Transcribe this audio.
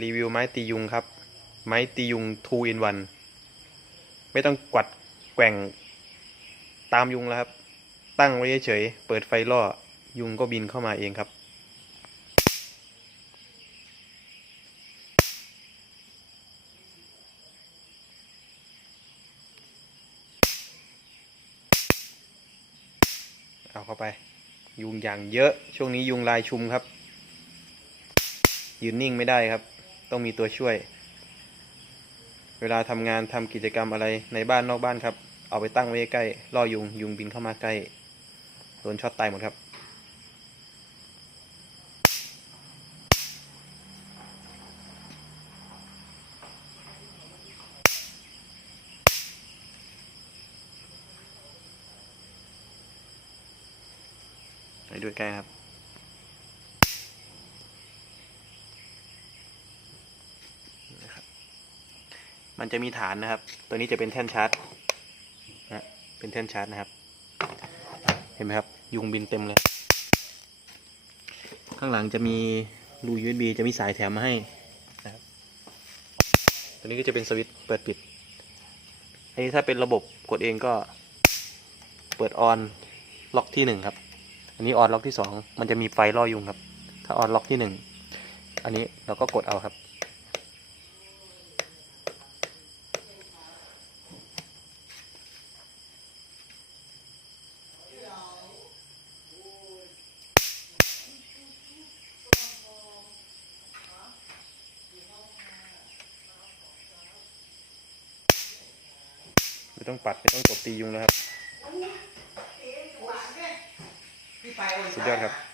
รีวิวไม้ตียุงครับ ไม้ตียุง 2 in 1 ไม่ต้องกวัดแกว่งตามยุงแล้วครับ ตั้งไว้เฉยเปิดไฟล่อ ยุงก็บินเข้ามาเองครับ เอาเข้าไป ยุงอย่างเยอะช่วงนี้ยุงลายชุมครับ ยืนนิ่งไม่ได้ครับ ต้องมีตัวช่วย เวลาทำงานทำกิจกรรมอะไรในบ้านนอกบ้านครับ เอาไปตั้งไว้ใกล้ล่อยุงยุงบินเข้ามาใกล้โดนช็อตตายหมดครับไปดูใกล้ครับนะครับ มันจะมีฐานนะครับ ตัวนี้จะเป็นแท่นชาร์จนะเป็นแท่นชาร์จนะครับ เห็นไหมครับ ยุงบินเต็มเลย ข้างหลังจะมีรู USB จะมีสายแถมมาให้นะครับตัวนี้ก็จะเป็นสวิตช์เปิดปิด อันนี้ถ้าเป็นระบบกดเองก็เปิดออนล็อกที่หนึ่งครับ อันนี้ออนล็อกที่สองมันจะมีไฟล่อยุงครับ ถ้าออนล็อกที่หนึ่งอันนี้เราก็กดเอาครับ ไม่ต้องปัดไม่ต้องตบตียุงแล้วครับ สุดยอดครับ